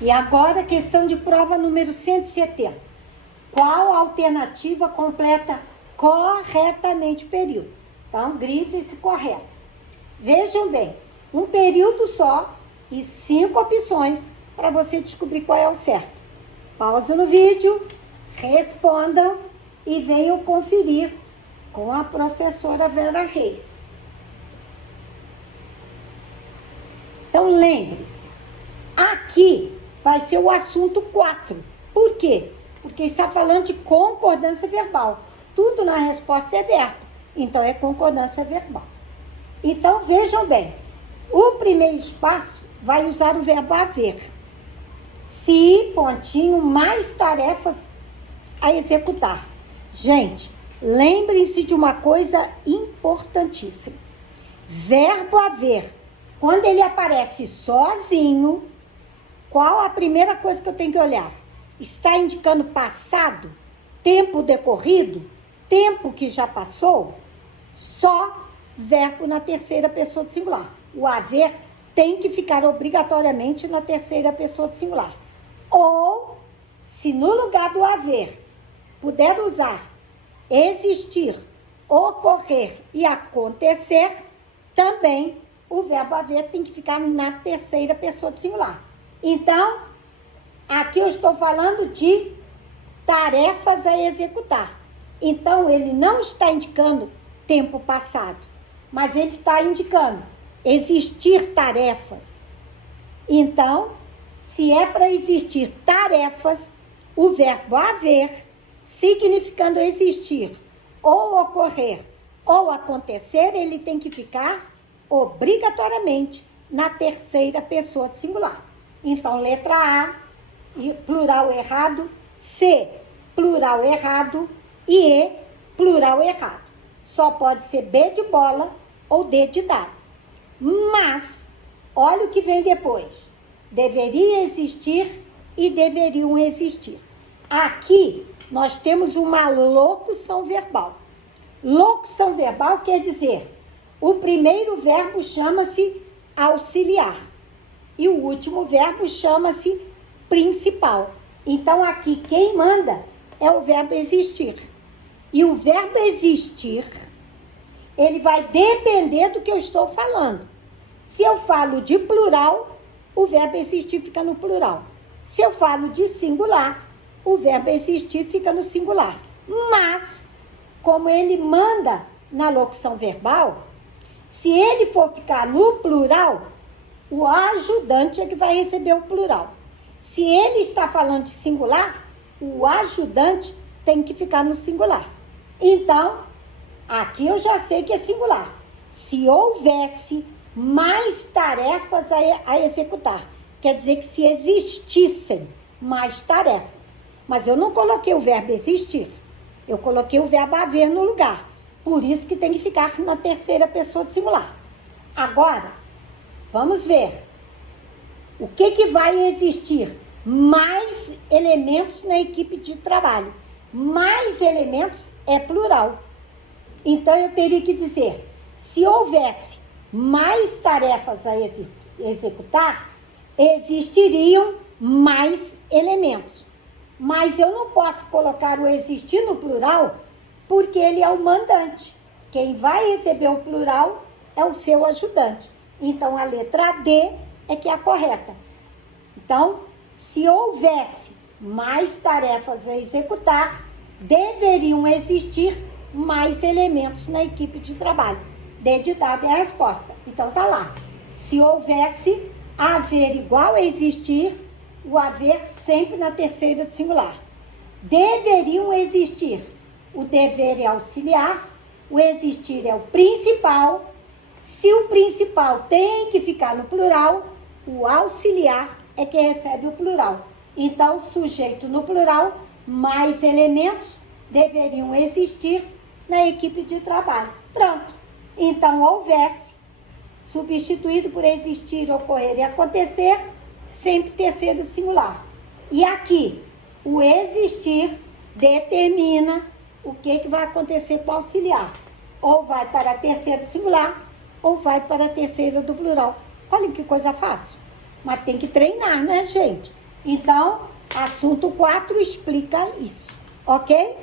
E agora, questão de prova número 170. Qual alternativa completa corretamente o período? Então, grife-se correto. Vejam bem, um período só e 5 opções para você descobrir qual é o certo. Pausa no vídeo, respondam e venham conferir com a professora Vera Reis. Então, lembre-se, aqui vai ser o assunto 4. Por quê? Porque está falando de concordância verbal. Tudo na resposta é verbo, então é concordância verbal. Então, vejam bem, o primeiro espaço vai usar o verbo haver. Se, pontinho, mais tarefas a executar. Gente, lembrem-se de uma coisa importantíssima. Verbo haver, quando ele aparece sozinho, qual a primeira coisa que eu tenho que olhar? Está indicando passado, tempo decorrido, tempo que já passou? Só verbo na terceira pessoa do singular. O haver tem que ficar obrigatoriamente na terceira pessoa do singular. Ou, se no lugar do haver puder usar existir, ocorrer e acontecer, também o verbo haver tem que ficar na terceira pessoa do singular. Então, aqui eu estou falando de tarefas a executar. Então, ele não está indicando tempo passado, mas ele está indicando existir tarefas. Então, se é para existir tarefas, o verbo haver, significando existir, ou ocorrer, ou acontecer, ele tem que ficar obrigatoriamente na terceira pessoa do singular. Então, letra A, plural errado, C, plural errado, e E, plural errado. Só pode ser B de bola ou D de dado. Mas, olha o que vem depois. Deveria existir e deveriam existir. Aqui, nós temos uma locução verbal. Locução verbal quer dizer, o primeiro verbo chama-se auxiliar e o último verbo chama-se principal. Então, aqui, quem manda é o verbo existir. E o verbo existir, ele vai depender do que eu estou falando. Se eu falo de plural, o verbo existir fica no plural. Se eu falo de singular, o verbo existir fica no singular. Mas, como ele manda na locução verbal, se ele for ficar no plural, o ajudante é que vai receber o plural. Se ele está falando de singular, o ajudante tem que ficar no singular. Então, aqui eu já sei que é singular. Se houvesse mais tarefas a executar, quer dizer que se existissem mais tarefas. Mas eu não coloquei o verbo existir, eu coloquei o verbo haver no lugar. Por isso que tem que ficar na terceira pessoa do singular. Agora, vamos ver. O que vai existir? Mais elementos na equipe de trabalho. Mais elementos é plural. Então, eu teria que dizer, se houvesse mais tarefas a executar, existiriam mais elementos. Mas eu não posso colocar o existir no plural, porque ele é o mandante. Quem vai receber o plural é o seu ajudante. Então, a letra D é que é a correta. Então, se houvesse mais tarefas a executar, deveriam existir mais elementos na equipe de trabalho. D de dado é a resposta. Então, tá lá. Se houvesse, haver igual a existir, o haver sempre na terceira do singular. Deveriam existir. O dever é auxiliar, o existir é o principal. Se o principal tem que ficar no plural, o auxiliar é que recebe o plural. Então, sujeito no plural, mais elementos deveriam existir na equipe de trabalho. Pronto. Então, houvesse, substituído por existir, ocorrer e acontecer, sempre terceiro singular. E aqui, o existir determina o que vai acontecer com o auxiliar. Ou vai para a terceira singular, ou vai para a terceira do plural. Olha que coisa fácil. Mas tem que treinar, né, gente? Então, assunto 4 explica isso, ok?